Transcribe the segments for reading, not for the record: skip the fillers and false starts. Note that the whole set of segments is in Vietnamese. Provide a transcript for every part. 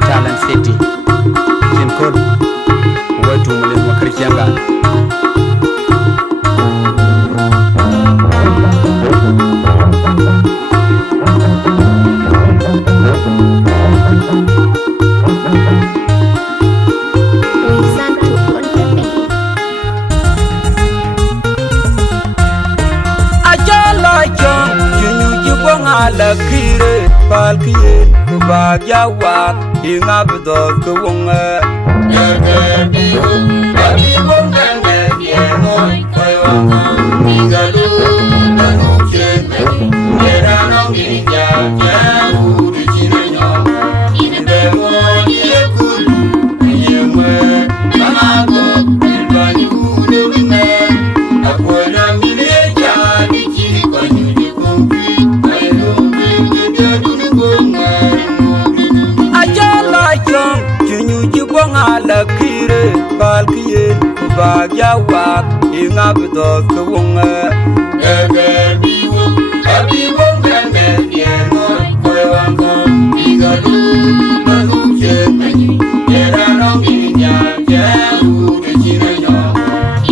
Talent City, Jinkod, wetu mwalimu wa Kristianga. La kire palkiye bagyawa ingabdo kuwonga yagebi babi bonga yemo koyo igalu nanuche era no ginya ya uri chinyo inbemo yekulu yemwe mamago ilbanyu lugna akwala mileja dichiri kwanyu kumbi la kire balkiye bagyawa ingabdo kuwonga egebiwo abiwo ngane yemo koywango igalu nanuche manyi era nonginya jawu chirenyo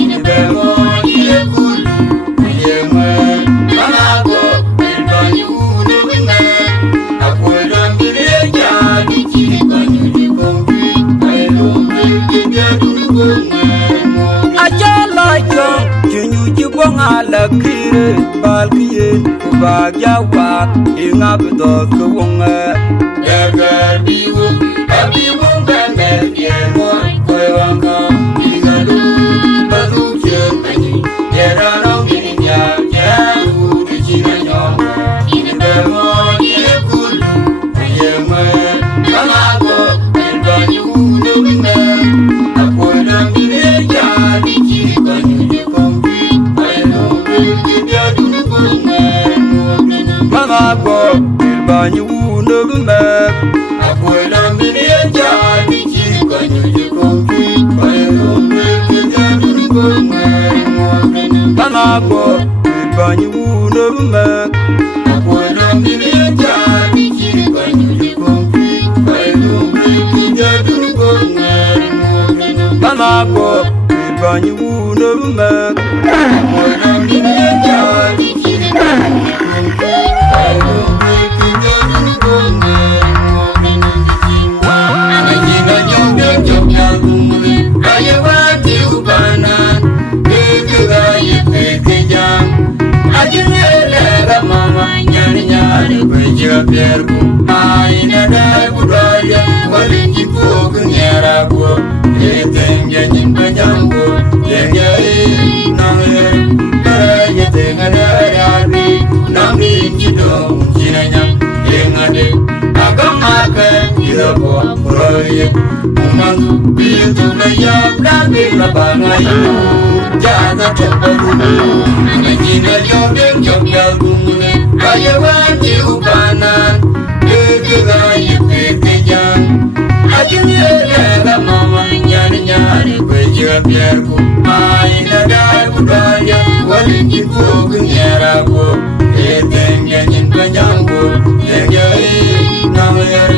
inbemo yekulu yemwe manago ilbanyu lugna akwela mileja dichiri kanyu dikombi ajala jong junyuji bonga la kire balkiye bagyawa ingabdo kuwonga egebiwo abiwo ngane yemo koywango igalu baduche manyi era nonginya jawu chirenyo inbemo yekulu yemwe mamago ilbanyu lugna akwela mileja dichiri kanyu dikombi ayelo bilgidia dunugunga mamago ilbanyu lugna akwela mileja dichiri kanyu dikombi ayelo bilgidia dunugunga mamago ilbanyu lugna akwela mileja dichiri kanyu dikombi ayelo bilgidia dunugunga mamago ilbanyu lugna akwela mileja dichiri kanyu dikombi ayelo bilgidia dunugunga anajina nyombe nyombe gumri ayewati ubana bekuga yepekejam ajunela mama nyani nyani bejira perku aina da budaria walinji pogu nyarago etenge nyimba nyambo yengere namer baraya tengadarabi namri jido jinanya yengade agamaka yabo roye umangu bitu la yabda bila bangayu jana tobaru anajina jombe jombe gumune ayawati ubanan bekuga yepekejam ajunela mama nyani nyani bejira perku aina da budaria walinji pogu nyarago etenge nyimba nyambo yengere namer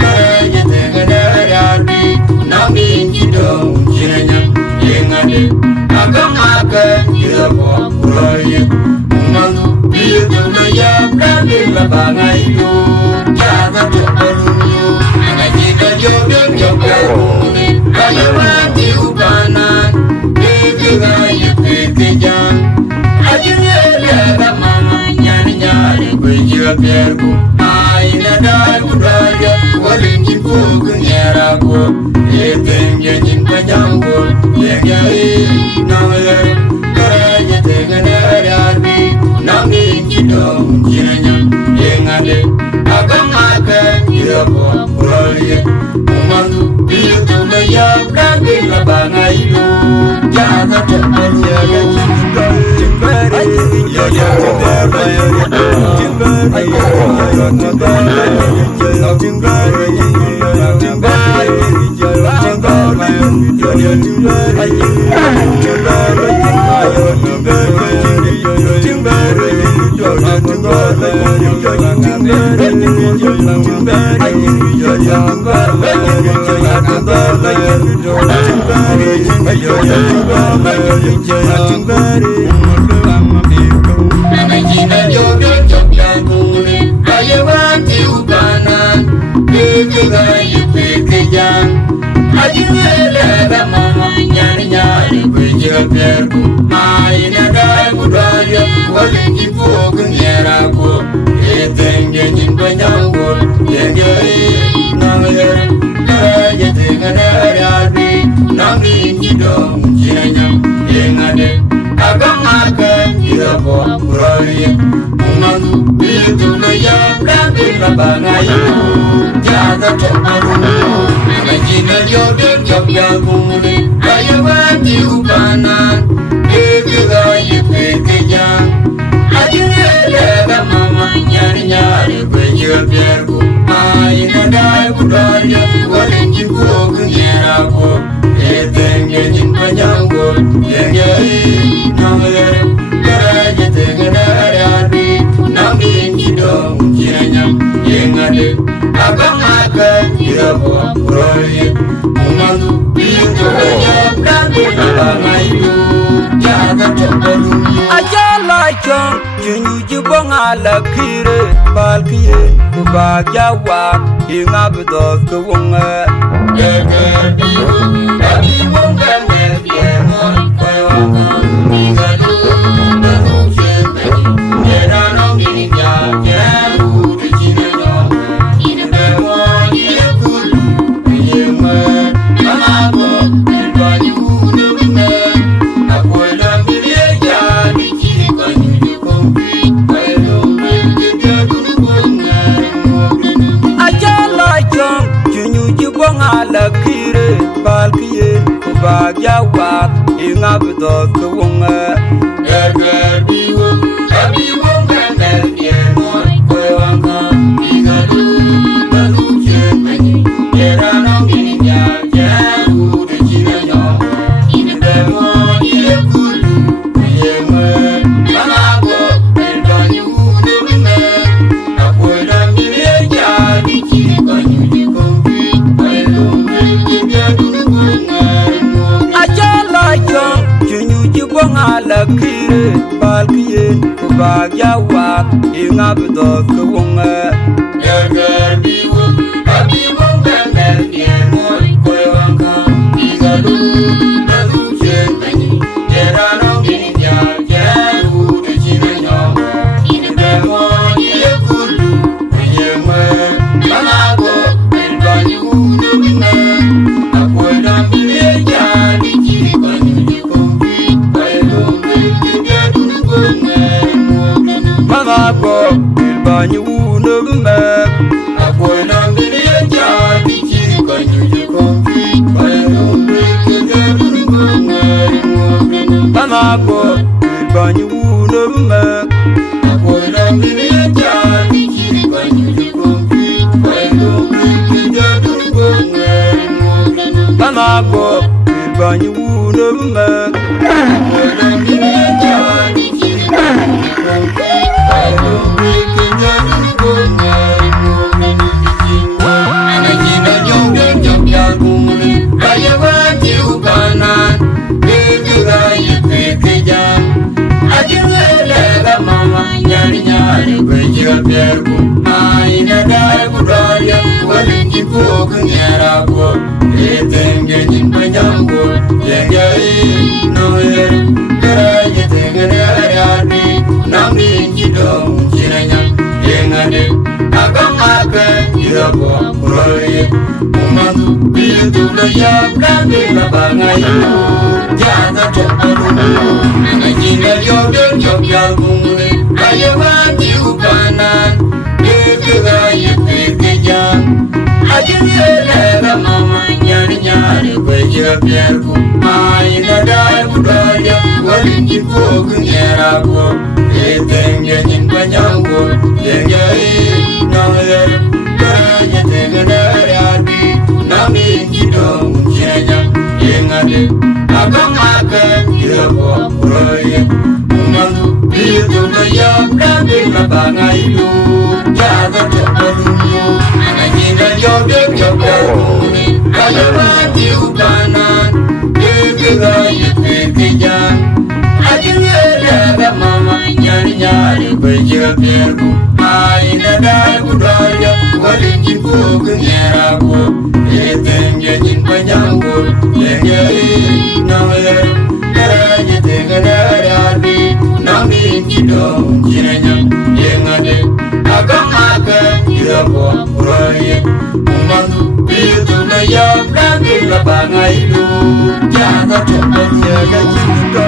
baraya tengadarabi namri jido jinanya yengade agamaka yabo roye umangu bitu la yabda bila bangayu jana tobaru anajina jombe jombe gumune ayawati ubanan Yengai Naya Karaya Tegana Rabi Nami Chidom Chinanya Yengade Agamaka Yabo Roye Umandu Bitu Maya Kabi Labana Ilu Jaga Tepan Yaga Chimbari Yaya Chimbari Chimbari Yaya Chimbari la kire balkiye ba jawa inga bedos ko wonga Yeger biu Abi wonga Ye mon Koi waka Igalu Nahu Shembe Yera nongi Ya Yeru Chine nyom Inebe mon Ye kulu Yema Amako Ilbanyu Nubine Akwela Mbiye Ya Nichiri Kanyu Jikombi la kire balkiye ba jawa inga bedos ko wonga Yeger biu Abi wonga Ye mon Koi waka Igalu Nahu Shembe Yera nongi Ya Yeru Chine nyom Inebe mon Ye kulu Yema Amako Ilbanyu Nubine Akwela Mbiye Ya Nichiri Kanyu Jikombi la kire balkiye ba jawa inga bedos ko wonga Yeger biu Abi wonga Ye mon Koi waka Igalu Nahu Shembe Yera nongi Ya Yeru Chine nyom Inebe mon Ye kulu Yema Amako Ilbanyu Nubine Akwela Mbiye Ya Nichiri Kanyu Jikombi Manako ilbanyu nugume Akwela Mbiye Ya Nichiri Kanyu Jikombi Manako ilbanyu nugume Akwela Mbiye Ya Nichiri Kanyu Jikombi Manako ilbanyu nugume Akwela Mbiye Ya Nichiri Kanyu Anajina nyonge nyonga kumuli Kaya wati ubanan Bikuga yipike jam Ajiwele mama Nyari nyari kwejiga pierku Aina dai kudaria Walinji kuku nyerako Etenge nyimpa nyambo Yenge noye Kaya tengene ariadi Nami njidom chinanya Yengane Agamaka Yabo Roye Umandu Bitu la ya Kambi la bangayu jada topalu anajina yobe jobya gumule ayawati upanan deduga yepekejam ajiyela mama nyari nyari kwejira pierku mai nadar budaria walinji fogu nyerako etenge nyin panyango yengei nanger kanya tengenari adi nami jidong jiranya yengade agamaka yabo proye umandu bidu mayab nabi nabanga ilu jada topalu anajina yobe yobe ayawati upanan deduga yepekejam ajiyela mama nyari nyari kwejira pierku mai nadar budaria walinji fogu nyerako etenge nyin panyango yengei nanger kanya tengenari adi nami jidong jiranya yengade agamaka yabo proye umandu bidu mayab nabi nabanga ilu jada topalu yaga jindo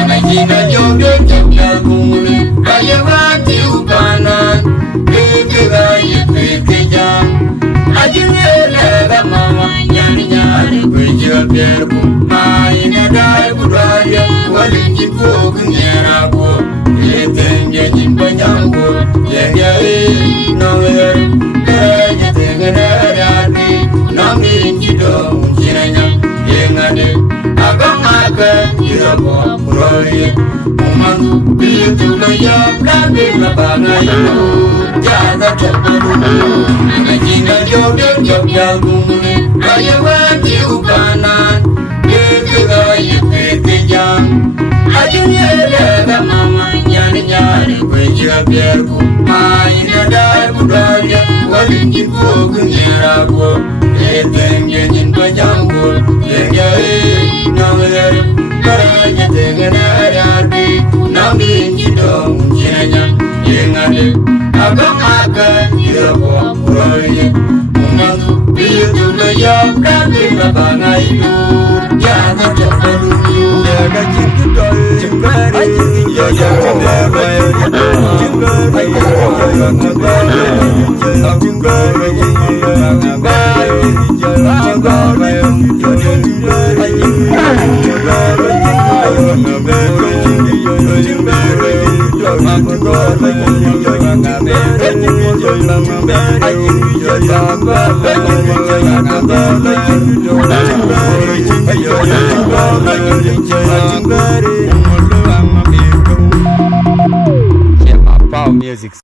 anajina yobe jobya gumule ayawati upanan deduga yepekejam ajiyela mama nyari nyari kwejira pierku mai nadar budaria walinji fogu nyerako etenge nyin panyango yengei nanger kanya tengenari adi nami jidong jiranya yengade agamaka yabo proye umandu bidu mayab nabi nabanga ilu jada topalu anajina yobe jobya gumule ayawati upanan deduga yepekejam ajiyela mama nyari nyari kwejira pierku mai nadar budaria walinji fogu nyerako etenge nyin panyango yengei nanger kanya tengenari adi nami jidong jiranya yengade agamaka yabo proye umandu bidu mayab nabi nabanga ilu jada topalu yaga jindo Music.